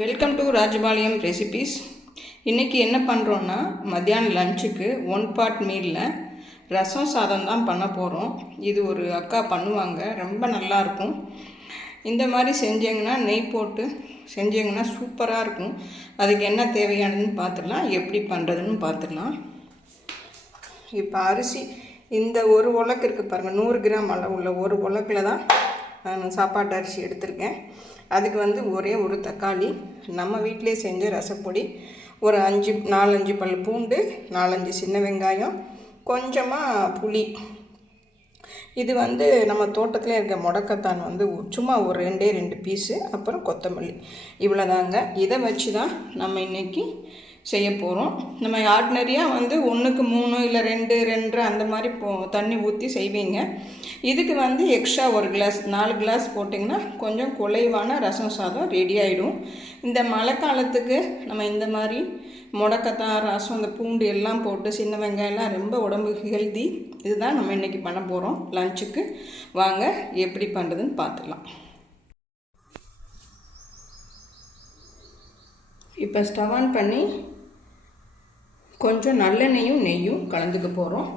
Welcome to Rajapalayam recipes இன்றைக்கி என்ன பண்ணுறோன்னா மத்தியானம் லஞ்சுக்கு ஒன் பார்ட் மீலில் ரசம் சாதம் தான் பண்ண போகிறோம் இது ஒரு அக்கா பண்ணுவாங்க ரொம்ப நல்லாயிருக்கும் இந்த மாதிரி செஞ்சீங்கன்னா நெய் போட்டு செஞ்சீங்கன்னா சூப்பராக இருக்கும். அதுக்கு என்ன தேவையானதுன்னு பார்த்துடலாம் எப்படி பண்ணுறதுன்னு பார்த்துடலாம் இப்போ அரிசி இந்த ஒரு உலக்கு இருக்குது பாருங்கள் நூறு கிராம் அளவுள்ள ஒரு உலக்கில் தான் நான் சாப்பாட்டு அரிசி எடுத்திருக்கேன். அதுக்கு வந்து ஒரே ஒரு தக்காளி. நம்ம வீட்டிலே செஞ்ச ரசப்பொடி ஒரு அஞ்சு நாலஞ்சு பல் பூண்டு நாலஞ்சு சின்ன வெங்காயம் கொஞ்சமாக புளி. இது வந்து நம்ம தோட்டத்தில் இருக்க முடக்கத்தான் வந்து சும்மா ஒரு ரெண்டே ரெண்டு பீஸு அப்புறம் கொத்தமல்லி. இவ்வளோதாங்க இதை வச்சு தான் நம்ம இன்றைக்கி செய்ய போகிறோம் நம்ம ஆர்டினரியாக வந்து ஒன்றுக்கு மூணு இல்லை ரெண்டு ரெண்டரை அந்த மாதிரி போ தண்ணி ஊற்றி செய்வீங்க. இதுக்கு வந்து எக்ஸ்ட்ரா ஒரு கிளாஸ் நாலு கிளாஸ் போட்டிங்கன்னா கொஞ்சம் குலைவான ரசம் சாதம் ரெடி ஆகிடும் இந்த மழை காலத்துக்கு நம்ம இந்த மாதிரி முடக்கத்தான் ரசம் இந்த பூண்டு எல்லாம் போட்டு சின்ன வெங்காயம்லாம் ரொம்ப உடம்புக்கு ஹெல்தி இதுதான் நம்ம இன்றைக்கி பண்ண போகிறோம் லஞ்சுக்கு வாங்க எப்படி பண்ணுறதுன்னு பார்த்துக்கலாம். இப்போ ஸ்டவ் ஆன் பண்ணி கொஞ்சம் நல்லெண்ணெயும் நெய்யும் கலந்துக்க போகிறோம்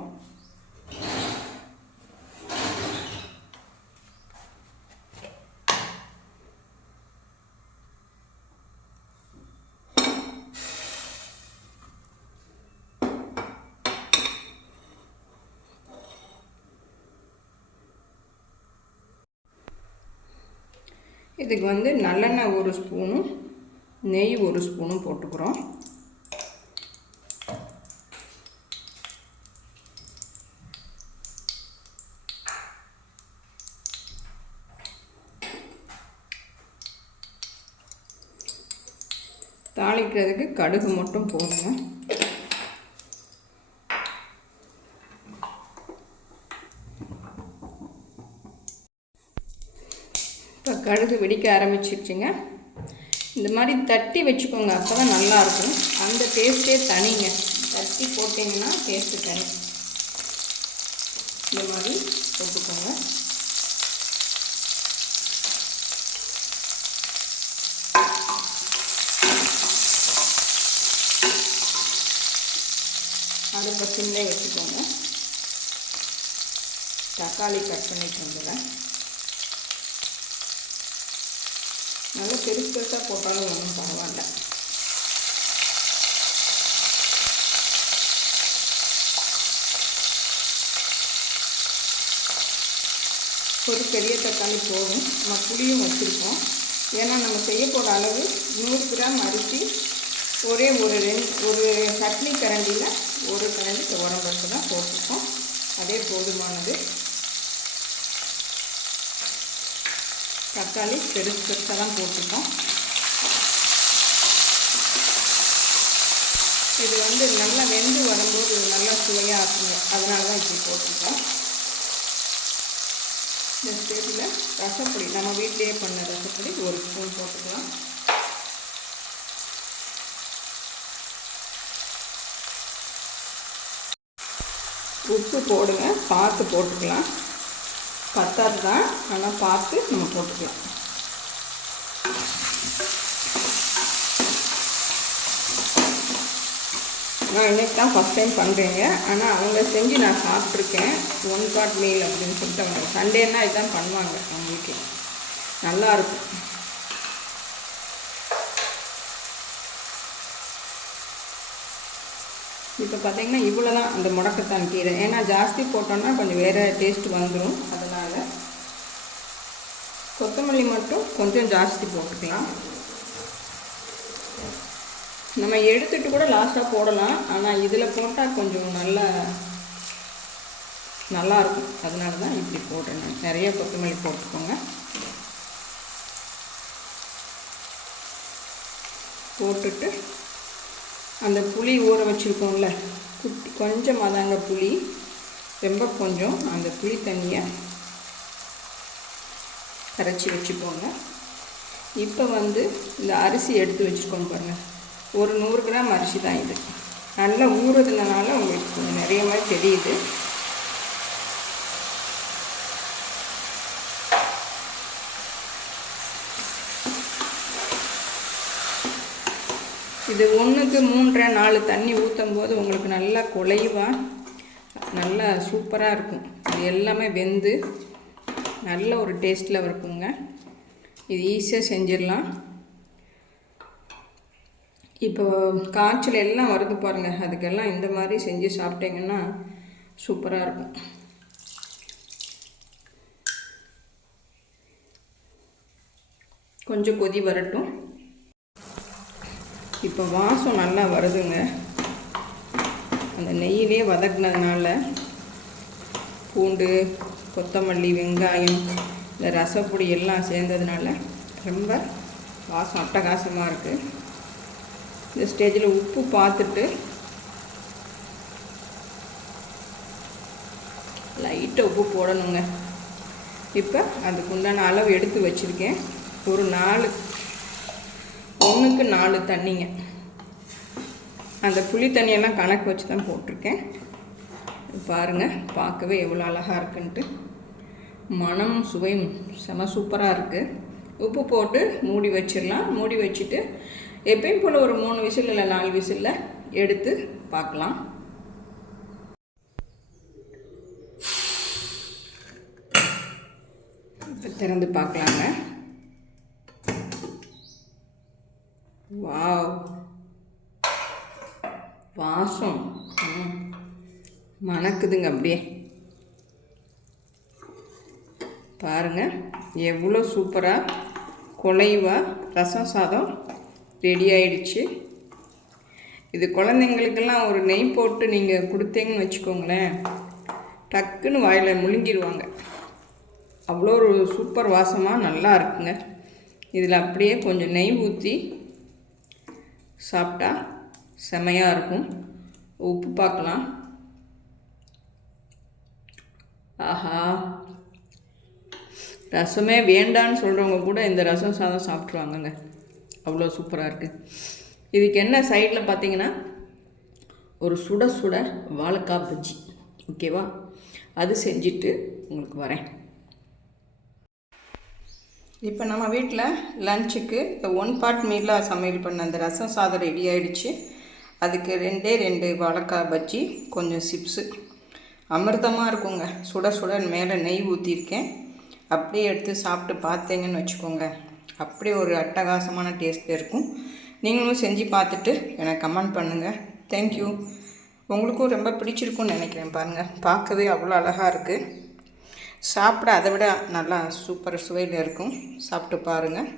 இதுக்கு வந்து நல்லெண்ணெய் ஒரு ஸ்பூனும் நெய் ஒரு ஸ்பூனும் போட்டுக்கிறோம். தாளிக்கிறதுக்கு கடுகு மட்டும் போடுங்க. இப்போ கடுகு வெடிக்க ஆரம்பிச்சிருச்சுங்க. இந்த மாதிரி தட்டி வச்சுக்கோங்க அப்போ தான் நல்லாயிருக்கும் அந்த டேஸ்ட்டே தனிங்க. தட்டி போட்டிங்கன்னா டேஸ்ட்டு தனி. இந்த மாதிரி போட்டுக்கோங்க. அடுப்பை சிம்லே வச்சுக்கோங்க தக்காளி கட் பண்ணிட்டு வந்துடுறேன். நல்லா பெருசு பெருசாக போட்டாலும் ஒன்றும் பரவாயில்ல. ஒரு பெரிய தக்காளி போகும் நம்ம புளியும் வச்சுருக்கோம். ஏன்னா நம்ம செய்ய போகிற அளவு நூறு கிராம் அரிசி ஒரே ஒரு ரெண்டு ஒரு சட்னி கரண்டியில் ஒரு கரண்டி துவரம்பருப்பு தான் போட்டிருக்கோம். அதே போதுமானது. தக்காளி பெருசு பெருசாக தான் போட்டிருக்கோம். இது வந்து நல்லா வெந்து வரும்போது நல்லா சுவையாக இருக்குங்க. அதனால தான் இப்படி போட்டிருக்கோம். இந்த ஸ்டேஜில் ரசப்பொடி நம்ம வீட்டிலேயே பண்ண ரசப்பொடி ஒரு ஸ்பூன் போட்டுக்கலாம். உப்பு போடுங்க பார்த்து போட்டுக்கலாம். பத்தாது தான் ஆனால் பார்த்து நம்ம போட்டுக்கலாம். நான் இன்றைக்கி தான் ஃபஸ்ட் டைம் பண்ணுறேங்க ஆனால் அவங்க செஞ்சு நான் சாப்பிட்ருக்கேன் ஒன் பார்ட் மீல் அப்படின்னு சொல்லிட்டு அவங்க. சண்டேன்னா இதுதான் பண்ணுவாங்க அவங்களுக்கு. வீட்டில் நல்லாயிருக்கும் இப்போ பார்த்தீங்கன்னா இவ்வளோ தான் அந்த முடக்கத்தான் கீரை. ஏன்னா ஜாஸ்தி போட்டோன்னா கொஞ்சம் வேறு டேஸ்ட் வந்துடும் அதனால் கொத்தமல்லி மட்டும் கொஞ்சம் ஜாஸ்தி போட்டுக்கலாம். நம்ம எடுத்துகிட்டு கூட லாஸ்ட்டாக போடலாம். ஆனால் இதில் போட்டால் கொஞ்சம் நல்லா நல்லாயிருக்கும் அதனால தான் இப்படி போடுறேன் நிறைய கொத்தமல்லி போட்டுக்கோங்க. போட்டுட்டு அந்த புளி ஊற வச்சுருக்கோம்ல. குட்டி கொஞ்சம் அதாங்க புளி. ரொம்ப கொஞ்சம் அந்த புளி தண்ணியை கரைச்சி வச்சுப்போங்க இப்போ வந்து இந்த அரிசி எடுத்து வச்சுருக்கோம் பாருங்கள் ஒரு நூறு கிராம் அரிசி தான் இது. நல்லா ஊறுதுனால உங்களுக்கு கொஞ்சம் நிறைய மாதிரி தெரியுது. இது ஒன்றுக்கு மூன்றரை நாலு தண்ணி ஊற்றும் போது உங்களுக்கு நல்லா குலைவாக நல்லா சூப்பராக இருக்கும். இது எல்லாமே வெந்து நல்ல ஒரு டேஸ்ட்டில் இருக்குங்க. இது ஈஸியாக செஞ்சிடலாம். இப்போ காய்ச்சல் எல்லாம் வருது பாருங்கள் அதுக்கெல்லாம் இந்த மாதிரி செஞ்சு சாப்பிட்டீங்கன்னா சூப்பராக இருக்கும். கொஞ்சம் கொதி வரட்டும். இப்போ வாசம் நல்லா வருதுங்க. அந்த நெய்யிலே வதக்குனதுனால பூண்டு கொத்தமல்லி வெங்காயம் இந்த ரசப்பொடி எல்லாம் சேர்ந்ததுனால ரொம்ப வாசம் அட்டகாசமாக இருக்குது இந்த ஸ்டேஜில் உப்பு பார்த்துட்டு லைட்டாக உப்பு போடணுங்க. இப்போ அதுக்கு உண்டான அளவு எடுத்து வச்சுருக்கேன். ஒரு நாலு ஒன்றுக்கு நாலு தண்ணிங்க. அந்த புளி தண்ணியெல்லாம் கணக்கு வச்சு தான் போட்டிருக்கேன். பாருங்கள் பார்க்கவே எவ்வளோ அழகாக இருக்குன்ட்டு. மனம் சுவையும் செம சூப்பராக இருக்குது உப்பு போட்டு மூடி வச்சிடலாம். மூடி வச்சுட்டு எப்பயும் போல் ஒரு மூணு விசில் இல்லை நாலு விசிலில் எடுத்து பார்க்கலாம். இப்போ திறந்து பார்க்கலாங்க. வாவ். வாசம். ம். மணக்குதுங்க அப்படியே. பாருங்க எவ்வளோ சூப்பராக குலைவாக ரசம் சாதம் ரெடி ஆயிடுச்சு. இது குழந்தைங்களுக்கெல்லாம் ஒரு நெய் போட்டு நீங்கள் கொடுத்தீங்கன்னு வச்சுக்கோங்களேன் டக்குன்னு வாயில் முழுங்கிடுவாங்க அவ்வளோ ஒரு சூப்பர் வாசமாக நல்லா இருக்குங்க. இதில் அப்படியே கொஞ்சம் நெய் ஊற்றி சாப்பிட்டா செமையாக இருக்கும். உப்பு பார்க்கலாம். ஆஹா. ரசமே வேண்டான்னு சொல்கிறவங்க கூட இந்த ரசம் சாதம் சாப்பிட்ருவாங்கங்க அவ்வளோ சூப்பராக இருக்குது இதுக்கு என்ன சைடில் பார்த்தீங்கன்னா ஒரு சுட சுட வாழைக்காய் பஜ்ஜி. ஓகேவா? அது செஞ்சுட்டு உங்களுக்கு வரேன். இப்போ நம்ம வீட்டில் லஞ்சுக்கு இந்த ஒன் பார்ட் மீலாக சமையல் பண்ண அந்த ரசம் சாதம் ரெடி ஆகிடுச்சு அதுக்கு ரெண்டே ரெண்டு வாழைக்காய் பஜ்ஜி கொஞ்சம் சிப்ஸு அமிர்தமாக இருக்குங்க. சுட சுட மேலே நெய் ஊற்றிருக்கேன் அப்படியே எடுத்து சாப்பிட்டு பார்த்தீங்கன்னு வச்சுக்கோங்க. அப்படியே ஒரு அட்டகாசமான டேஸ்ட் இருக்கும். நீங்களும் செஞ்சு பார்த்துட்டு எனக்கு கமெண்ட் பண்ணுங்கள் தேங்க்யூ உங்களுக்கும் ரொம்ப பிடிச்சிருக்கும்னு நினைக்கிறேன் பாருங்கள் பார்க்கவே அவ்வளோ அழகாக இருக்குது சாப்பிட அதை விட நல்லா சூப்பர் சுவையில் இருக்கும். சாப்பிட்டு பாருங்கள்